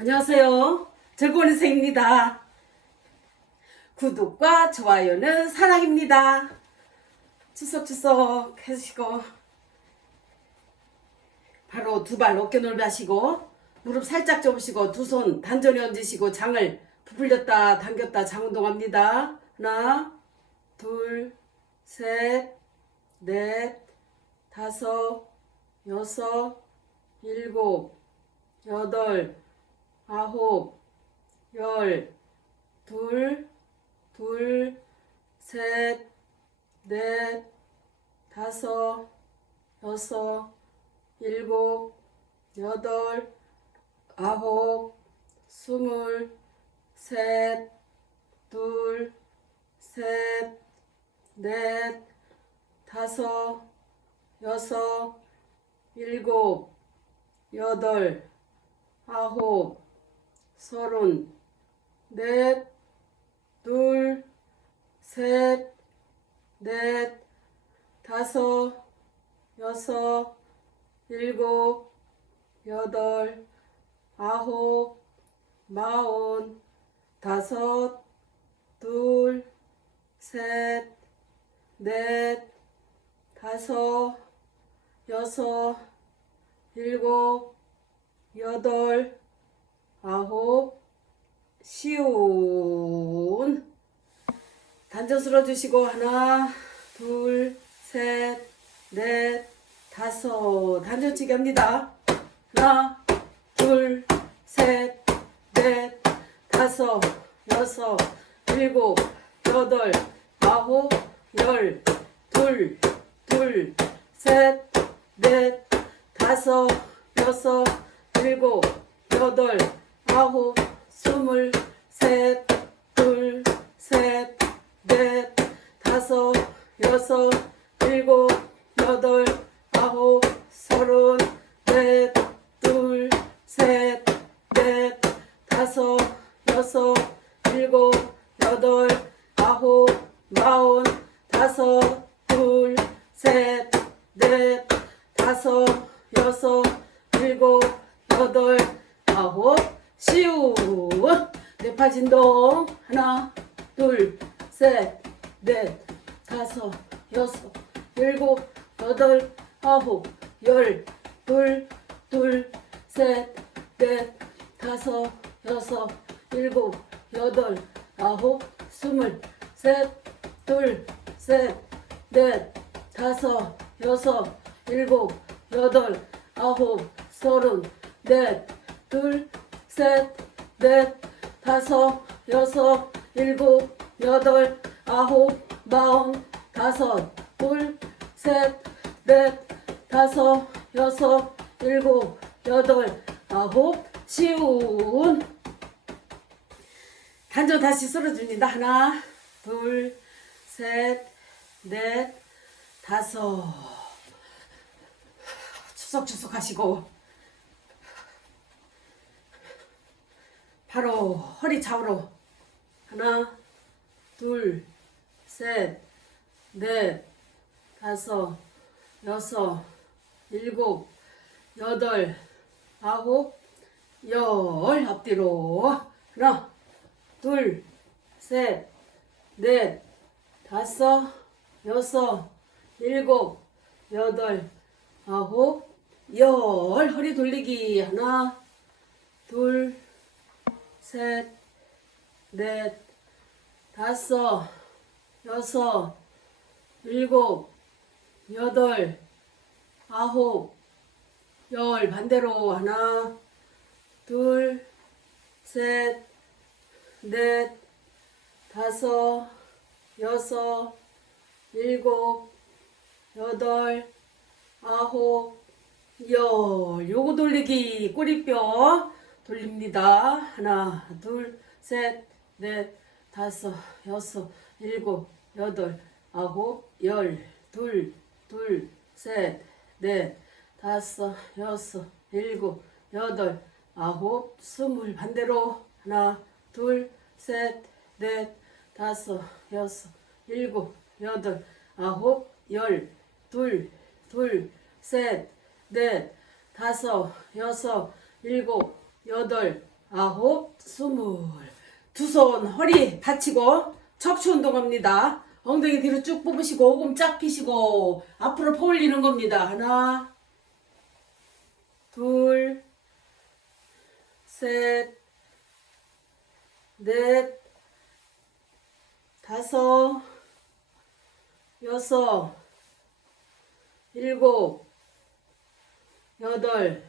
안녕하세요. 즐거운 인생입니다. 구독과 좋아요는 사랑입니다. 추석추석 해주시고 바로 두 발 어깨 넓이 하시고 무릎 살짝 접으시고 두 손 단전히 얹으시고 장을 부풀렸다 당겼다 장 운동합니다. 하나 둘셋넷 다섯 여섯 일곱 여덟 아홉, 열, 둘, 둘, 셋, 넷, 다섯, 여섯, 일곱, 여덟, 아홉, 스물, 셋, 둘, 셋, 넷, 다섯, 여섯, 일곱, 여덟, 아홉, 서른, 넷, 둘, 셋, 넷, 다섯, 여섯, 일곱, 여덟, 아홉, 마흔, 다섯, 둘, 셋, 넷, 다섯, 여섯, 일곱, 여덟, 아홉, 시온. 단전 쓸어주시고, 하나, 둘, 셋, 넷, 다섯. 단전치기 합니다. 하나, 둘, 셋, 넷, 다섯, 여섯, 일곱, 여덟, 아홉, 열, 둘, 둘, 셋, 넷, 다섯, 여섯, 일곱, 여덟, 아홉, 스물, 셋, 둘, 셋, 넷, 다섯, 여섯, 일곱, 여덟, 아홉, 서른, 넷, 둘, 셋, 넷, 다섯, 여섯, 일곱, 여덟, 아홉, 마흔, 다섯, 둘, 셋, 넷, 다섯, 여섯, 일곱, 여덟, 아홉, 시우. 네파 진동. 하나, 둘, 셋, 넷, 다섯, 여섯, 일곱, 여덟, 아홉, 열, 둘, 둘, 셋, 넷, 다섯, 여섯, 일곱, 여덟, 아홉, 스물, 셋, 둘, 셋, 넷, 다섯, 여섯, 일곱, 여덟, 아홉, 서른, 넷, 둘, 셋, 넷, 다섯, 여섯, 일곱, 여덟, 아홉, 마흔, 다섯, 둘, 셋, 넷, 다섯, 여섯, 일곱, 여덟, 아홉, 시운. 단전 다시 쓸어줍니다. 하나, 둘, 셋, 넷, 다섯. 추석추석 하시고. 바로 허리 좌우로. 하나, 둘, 셋, 넷, 다섯, 여섯, 일곱, 여덟, 아홉, 열. 앞뒤로. 하나, 둘, 셋, 넷, 다섯, 여섯, 일곱, 여덟, 아홉, 열. 허리 돌리기. 하나, 둘, 셋, 넷, 다섯, 여섯, 일곱, 여덟, 아홉, 열. 반대로. 하나, 둘, 셋, 넷, 다섯, 여섯, 일곱, 여덟, 아홉, 열. 요거 돌리기 꼬리뼈 돌립니다. 하나, 둘, 셋, 넷, 다섯, 여섯, 일곱, 여덟, 아홉, 열. 둘, 둘, 셋, 넷, 다섯, 여섯, 일곱, 여덟, 아홉, 스물. 반대로. 하나, 둘, 셋, 넷, 다섯, 여섯, 일곱, 여덟, 아홉, 열, 둘, 둘, 셋, 넷, 다섯, 여섯, 일곱, 여덟, 아홉, 스물. 두 손 허리 받치고 척추 운동합니다. 엉덩이 뒤로 쭉 뽑으시고 오금 쫙 펴시고 앞으로 퍼 올리는 겁니다. 하나, 둘, 셋, 넷, 다섯, 여섯, 일곱, 여덟,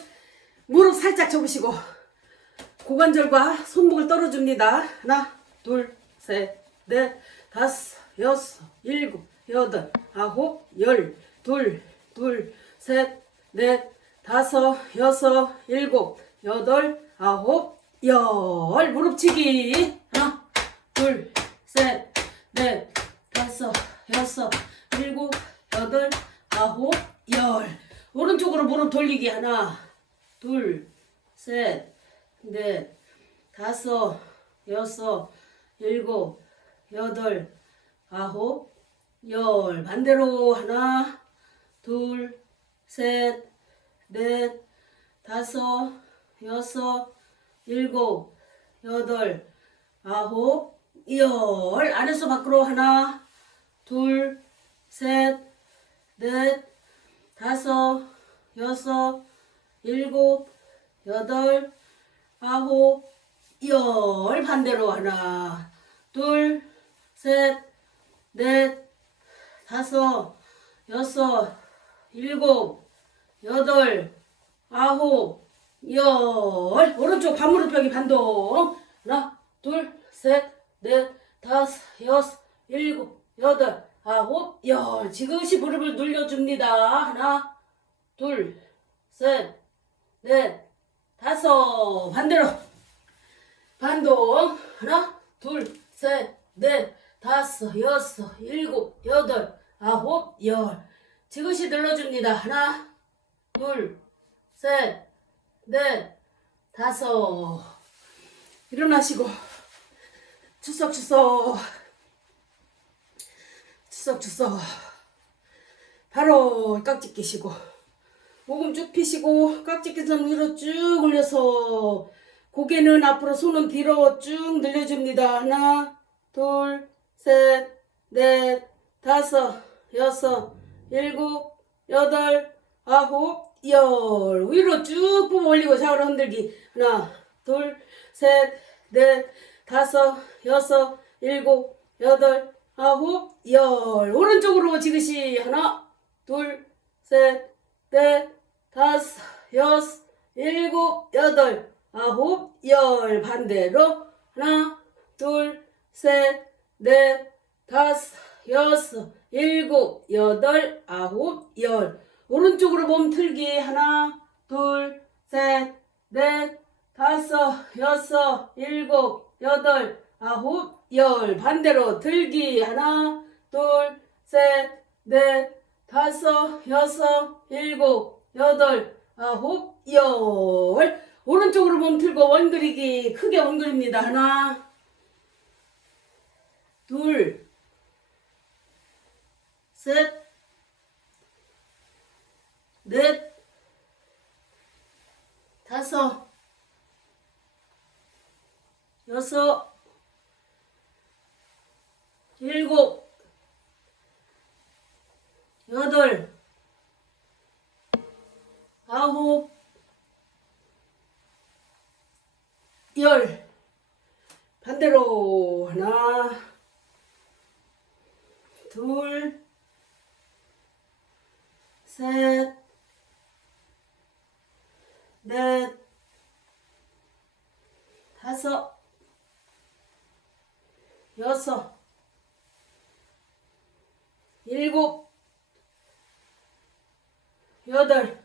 무릎 살짝 접으시고 고관절과 손목을 떨어줍니다. 하나, 둘, 셋, 넷, 다섯, 여섯, 일곱, 여덟, 아홉, 열, 둘, 둘, 셋, 넷, 다섯, 여섯, 일곱, 여덟, 아홉, 열. 무릎치기. 하나, 둘, 셋, 넷, 다섯, 여섯, 일곱, 여덟, 아홉, 열. 오른쪽으로 무릎 돌리기 하나, 둘, 셋, 넷, 다섯, 여섯, 일곱, 여덟, 아홉, 열. 반대로 하나, 둘, 셋, 넷, 다섯, 여섯, 일곱, 여덟, 아홉, 열. 안에서 밖으로 하나, 둘, 셋, 넷, 다섯, 여섯, 일곱, 여덟, 아홉, 열. 반대로 하나, 둘, 셋, 넷, 다섯, 여섯, 일곱, 여덟, 아홉, 열. 오른쪽 반무릎 펴기 반동. 하나, 둘, 셋, 넷, 다섯, 여섯, 일곱, 여덟, 아홉, 열. 지그시 무릎을 눌려줍니다. 하나, 둘, 셋, 넷, 다섯. 반대로. 반동. 하나, 둘, 셋, 넷, 다섯, 여섯, 일곱, 여덟, 아홉, 열. 지그시 눌러줍니다. 하나, 둘, 셋, 넷, 다섯. 일어나시고. 추석추석. 추석추석. 바로 깍지 끼시고. 목음 쭉 피시고 깍지 낀손 위로 쭉 올려서 고개는 앞으로 손은 뒤로 쭉 늘려줍니다. 하나, 둘, 셋, 넷, 다섯, 여섯, 일곱, 여덟, 아홉, 열. 위로 쭉 뽑아 올리고 좌우로 흔들기. 하나, 둘, 셋, 넷, 다섯, 여섯, 일곱, 여덟, 아홉, 열. 오른쪽으로 지그시. 하나, 둘, 셋, 넷, 다섯, 여섯, 일곱, 여덟, 아홉, 열. 반대로. 하나, 둘, 셋, 넷, 다섯, 여섯, 일곱, 여덟, 아홉, 열. 오른쪽으로 몸 틀기. 하나, 둘, 셋, 넷, 다섯, 여섯, 일곱, 여덟, 아홉, 열. 반대로 들기. 하나, 둘, 셋, 넷, 다섯, 여섯, 일곱, 여덟, 아홉, 열. 오른쪽으로 몸 틀고 원그리기. 크게 원그립니다. 하나, 둘, 셋, 넷, 다섯, 여섯, 일곱, 여덟, 아홉, 열. 반대로 하나, 둘, 셋, 넷, 다섯, 여섯, 일곱, 여덟,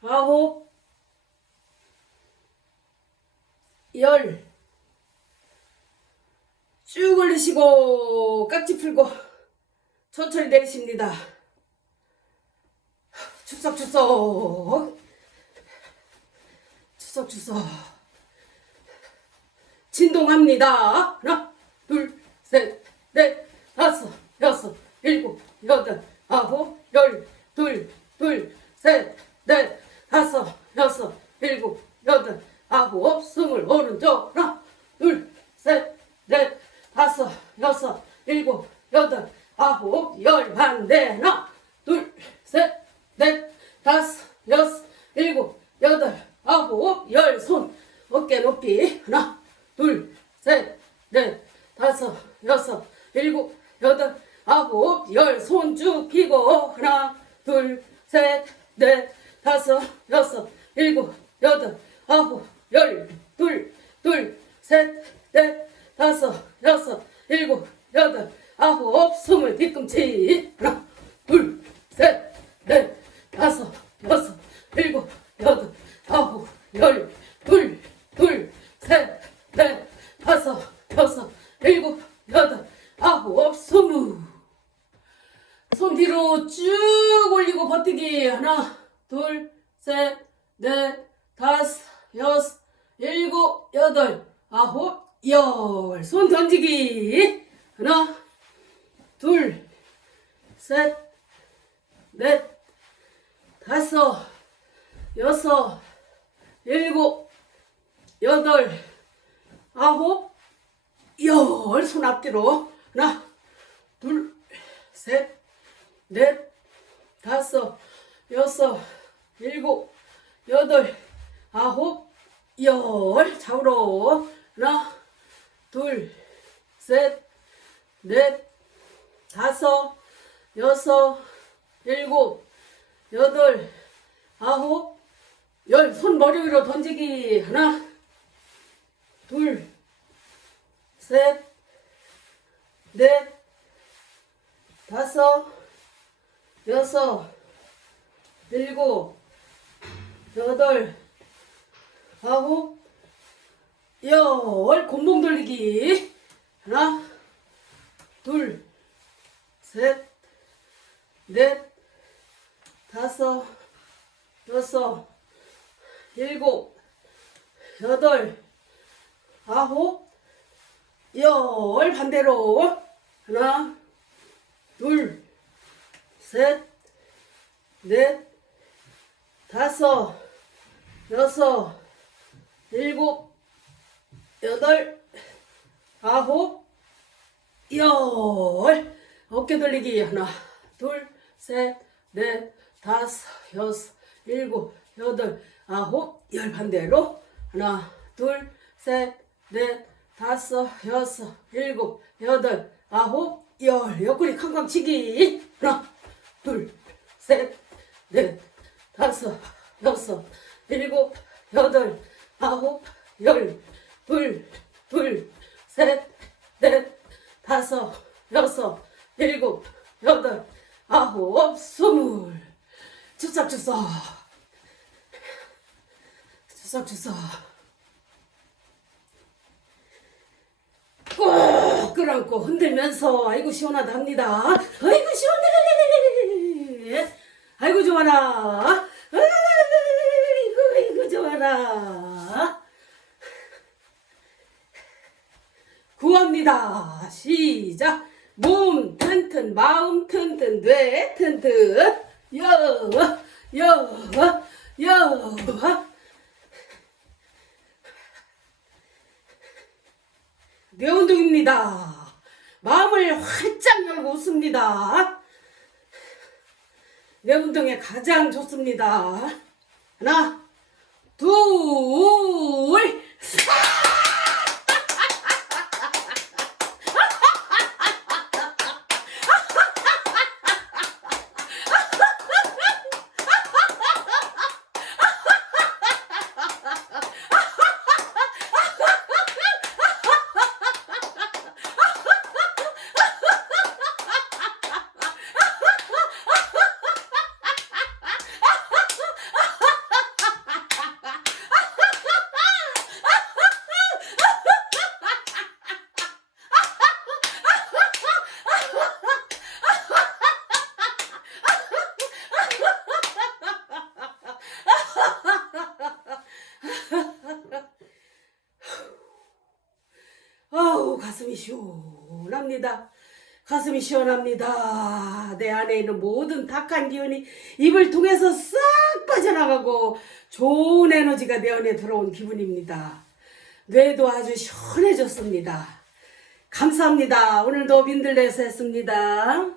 아홉, 열. 쭉 올리시고 깍지 풀고 천천히 내리십니다. 추석 추석. 추석 추석. 진동합니다. 하나 둘셋넷 다섯 여섯 일곱 여덟 아홉 열둘둘셋넷 다섯 여섯 일곱 여덟 아홉 스물 오른쪽. 하나 둘셋넷 다섯 여섯 일곱 여덟 아홉 열. 반대. 하나 둘셋 넷 다섯 여섯 일곱 여덟 아홉 열 손. 어깨 높이. 하나 둘 셋 넷 다섯 여섯 일곱 여덟 아홉 열 손 쭉 펴고 하나 둘 셋 넷 다섯 여섯 일곱 여덟 아홉 열 둘 둘 셋 넷 다섯 여섯 일곱 여덟 아홉 스물 뒤꿈치 하나 둘 셋 넷 다섯 여섯 일곱 여덟 아홉 열 둘 둘 셋 넷 다섯 여섯 일곱 여덟 아홉 스물 손 뒤로 쭉 올리고 버티기 하나 둘셋넷 다섯 여섯 일곱 여덟 아홉 열 손 던지기 하나 둘셋넷 다섯 여섯 일곱 여덟 아홉 열 손 앞뒤로. 하나 둘 셋 넷 다섯 여섯 일곱 여덟 아홉 열. 좌우로. 하나 둘 셋 넷 다섯 여섯 일곱 여덟 아홉 열. 손 머리 위로 던지기. 하나 둘 셋 넷 다섯 여섯 일곱 여덟 아홉 열. 곰봉 돌리기. 하나 둘 셋 넷 다섯 여섯 일곱 여덟 아홉 열 반대로. 하나 둘 셋 넷 다섯 여섯 일곱 여덟 아홉 열. 어깨 돌리기. 하나 둘 셋 넷 다섯 여섯 일곱 여덟 아홉 열 반대로. 하나 둘 셋 넷 다섯 여섯 일곱 여덟 아홉 열. 옆구리 康康치기. 하나 둘 셋 넷 다섯 여섯 일곱 여덟 아홉 열. 둘 둘 셋 넷 다섯 여섯 일곱 여덟 아홉 스물. 주석주석. 주석주석 꼭 끌어안고 흔들면서 아이고 시원하다 합니다 아이고 시원해 아이고 좋아라 아이고 아이고 좋아라 구합니다. 시작. 몸 튼튼, 마음 튼튼, 뇌 튼튼. 여, 여, 여. 뇌 운동입니다. 마음을 활짝 열고 웃습니다. 뇌 운동에 가장 좋습니다. 하나, 둘, 셋. 가슴이 시원합니다. 가슴이 시원합니다. 내 안에 있는 모든 탁한 기운이 입을 통해서 싹 빠져나가고 좋은 에너지가 내 안에 들어온 기분입니다. 뇌도 아주 시원해졌습니다. 감사합니다. 오늘도 민들레서 했습니다.